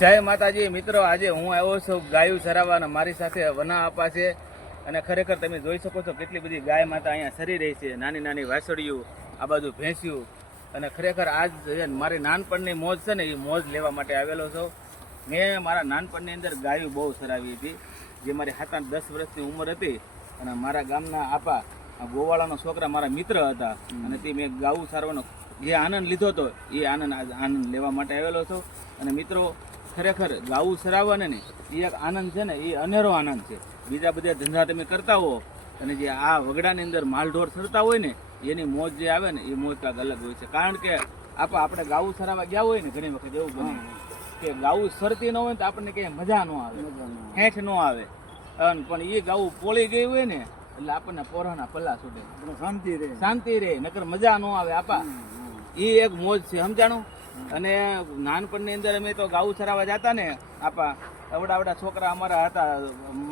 જય માતાજી મિત્રો, આજે હું આવ્યો છું ગાયું ચરાવવાના. મારી સાથે વના આપા છે અને ખરેખર તમે જોઈ શકો છો કેટલી બધી ગાય માતા અહીંયા સરી રહી છે. નાની નાની વાસળીઓ, આ બાજુ ભેંસ્યું. અને ખરેખર આજ મારી નાનપણની મોજ છે ને, એ મોજ લેવા માટે આવેલો છું. મેં મારા નાનપણની અંદર ગાયું બહુ સરાવી હતી. જે મારી 7-10 વર્ષની ઉંમર હતી અને મારા ગામના આપા ગોવાળાનો છોકરા મારા મિત્ર હતા અને તે મેં ગાવું સારવાનો જે આનંદ લીધો હતો એ આનંદ લેવા માટે આવેલો છું. અને મિત્રો ખરેખર ગાવું સરાવવાને ને એ એક આનંદ છે ને, એ અનેરો આનંદ છે. બીજા બધા ધંધા તમે કરતા હો અને જે આ વગડાની અંદર માલઢોર સરતા હોય ને, એની મોજ જે આવે ને, એ મોજ કાંઈક અલગ હોય છે. કારણ કે આપણે ગાવું સરાવવા ગયા હોય ને, ઘણી વખત એવું બને કે ગાવું સરતી ન હોય તો આપણને કંઈ મજા ન આવે, હેઠ ન આવે. પણ એ ગાવું પોળી ગઈ હોય ને એટલે આપણને પોરાના પલ્લા છૂટે, શાંતિ રહે, નકર મજા ન આવે. એ એક મોજ છે, સમજાણું. અને નાનપણની અંદર અમે તો ગાવું ચરાવવા જતા ને, અવડા છોકરા અમારા હતા,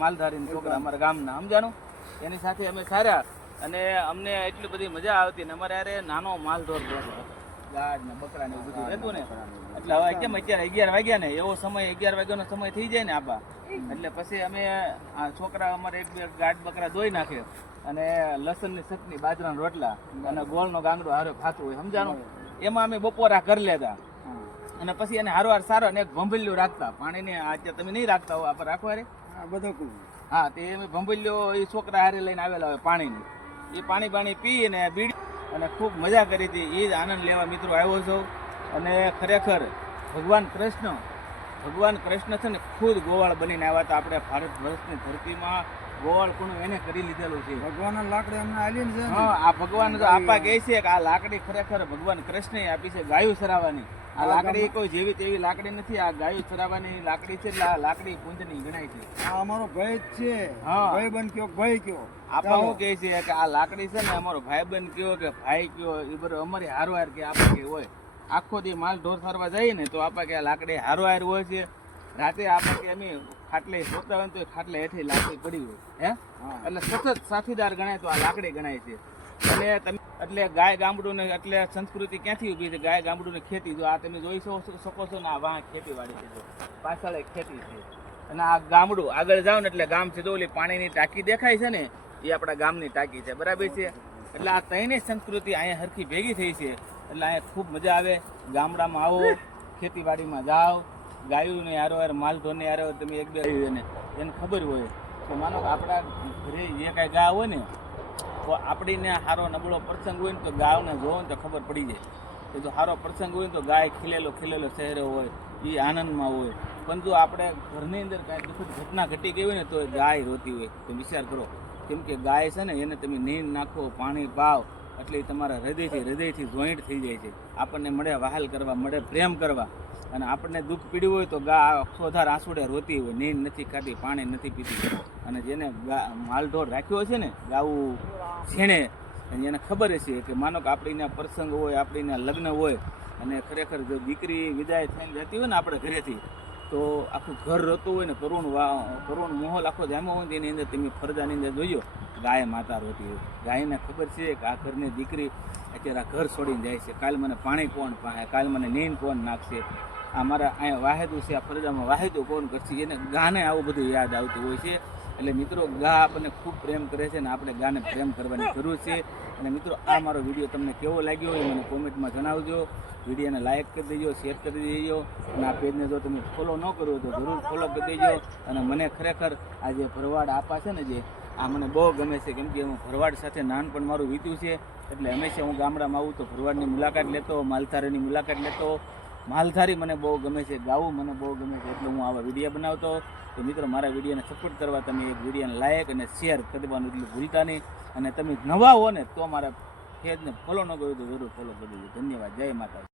માલધારી છોકરા અમારા ગામના, સમજાણું. એની સાથે અમે સાર્યા અને અમને એટલી બધી મજા આવતી ને. અમારે યારે નાનો માલઢોર ગાડ ને બકરા ને એવું બધું રહેતું ને. એટલે હવે કેમ અત્યારે 11 વાગ્યા ને, એવો સમય 11 વાગ્યાનો સમય થઈ જાય ને એટલે પછી અમે આ છોકરા અમારે 1-2 ગાડ બકરા ધોઈ નાખે અને લસણની ચટણી, બાજરાના રોટલા અને ગોળનો ગાંગડો હારે ખાતું હોય, સમજાણું. એમાં અમે બપોરા કરી લેતા અને પછી એને હારવાર સારો ને એક ભંભલિયું રાખતા પાણીને. અત્યારે તમે નહીં રાખતા હો, આપણે રાખવા રે બધું. હા, તે અમે ભંભલિયો એ છોકરા હારે લઈને આવેલા હોય પાણીની. એ પાણી પી અને બીડી અને ખૂબ મજા કરી હતી. એ જ આનંદ લેવા મિત્રો આવ્યો છું. અને ખરેખર ભગવાન કૃષ્ણ છે ને, ખુદ ગોવાળ બનીને આવ્યા હતા. આપણે ભારત વર્ષની ધરતીમાં ગોવાળ કોણ એને કરી લીધેલું છે. ભગવાન લાકડી અમને આલી છે. હા, આ ભગવાન જો આપા કહે છે કે આ લાકડી ખરેખર ભગવાન કૃષ્ણએ આપી છે ગાયું ચરાવવાની. આ લાકડી કોઈ જેવી તેવી લાકડી નથી. આ ગાયું ચરાવવાની લાકડી છે. એટલે આ લાકડી પૂંજની ગણાય છે. આ અમારો ભાઈ જ છે. હા, ભાઈ બન કયો, ભાઈ કયો. આપા શું કહે છે કે આ લાકડી છે ને, અમારો ભાઈ બન કયો કે ભાઈ કયો, એ બધું અમારી હારવાર કે આપા કે હોય. આખો દી માલ ઢોર ફરવા જઈએ ને તો આપા કે આ લાકડી હારવાર હોય છે. રાતે આપા કે અમે ખાટલે સોતા હોય તો ખાટલે હેઠે લાકડી પડી હોય એટલે સતત સાથીદાર ગણાય તો આ લાકડી ગણાય છે. અને તમે એટલે ગાય ગામડું ને એટલે સંસ્કૃતિ ક્યાંથી ઊભી છે? ગાય ગામડું ને ખેતી. જો આ તમે જોઈ શકો છો ને, આ વાહ ખેતીવાડી છે, પાછળ એક ખેતી છે. અને આ ગામડું આગળ જાવ ને એટલે ગામ છે. તો ઓલી પાણીની ટાંકી દેખાય છે ને, એ આપણા ગામની ટાંકી છે, બરાબર છે. એટલે આ ત્રણેય સંસ્કૃતિ અહીંયા હરખી ભેગી થઈ છે. એટલે અહીંયા ખૂબ મજા આવે. ગામડામાં આવો, ખેતીવાડીમાં જાઓ, ગાયું ને હારો માલઢોરને હારો તમે 1-2 એને ખબર હોય તો માનો કે આપણા ઘરે જે કાંઈ ગા હોય ને, તો આપણીને સારો નબળો પ્રસંગ હોય ને તો ગાયને જોવો ને તો ખબર પડી જાય કે જો સારો પ્રસંગ હોય ને તો ગાય ખીલેલો ચહેરો હોય, એ આનંદમાં હોય. પણ જો આપણે ઘરની અંદર કાંઈ દુઃખદ ઘટના ઘટી ગઈ હોય ને તો ગાય રોતી હોય. તો વિચાર કરો, કેમ કે ગાય છે ને, એને તમે નીંદ નાખો, પાણી પાવ એટલે તમારા હૃદયથી જોઈન્ટ થઈ જાય છે. આપણને મળે વહાલ કરવા, મળે પ્રેમ કરવા. અને આપણને દુઃખ પીડ્યું હોય તો અક્ષોધાર આંસુડે રોતી હોય, નીંદ નથી ખાતી, પાણી નથી પીતી. અને જેને માલઢોર રાખ્યો છે ને, ગાવું છેણે, એને ખબર છે કે માનો કે આપણીના પ્રસંગ હોય, આપણીના લગ્ન હોય અને ખરેખર જો દીકરી વિદાય થઈને જતી હોય ને આપણે ઘરેથી, તો આખું ઘર રોતું હોય ને, કરુણ માહોલ આખો જામ્યો હોય ને, એની અંદર તમે ફરજાની અંદર જોયો ગાય માતા રોતી હોય. ગાયને ખબર છે કે આ ઘરની દીકરી અત્યારે આ ઘર છોડીને જાય છે. કાલ મને પાણી કોણ પાહે, કાલ મને નીંદ કોણ નાખશે, આ મારા અહીંયા વાહેદું છે, આ ફરજામાં વાહેદું કોણ કરશે. એને ગાને આવું બધું યાદ આવતું હોય છે. એટલે મિત્રો ગા આપણને ખૂબ પ્રેમ કરે છે અને આપણે ગાને પ્રેમ કરવાની જરૂર છે. અને મિત્રો આ મારો વિડીયો તમને કેવો લાગ્યો હોય મને કોમેન્ટમાં જણાવજો. વિડીયોને લાઇક કરી દેજો, શેર કરી દેજો. અને આ પેજને જો તમે ફોલો ન કરો તો જરૂર ફોલો કરી દેજો. અને મને ખરેખર આ જે ભરવાડ આપા છે ને, જે આ મને બહુ ગમે છે. કેમ કે હું ભરવાડ સાથે નાનપણ મારું વીત્યું છે. એટલે હંમેશા હું ગામડામાં આવું તો ભરવાડની મુલાકાત લેતો, માલધારીની મુલાકાત લેતો. માલધારી મને બહુ ગમે છે, ગાવું મને બહુ ગમે છે, એટલે હું આવા વિડીયો બનાવતો. તો મિત્રો મારા વિડીયોને સપોર્ટ કરવા તમે એક વિડીયોને લાઇક અને શેર કરવાનું એટલું ભૂલતા નહીં. અને તમે નવા હો ને તો મારા પેજને ફોલો ન કર્યું તો જરૂર ફોલો કરી દેજો. ધન્યવાદ. જય માતા.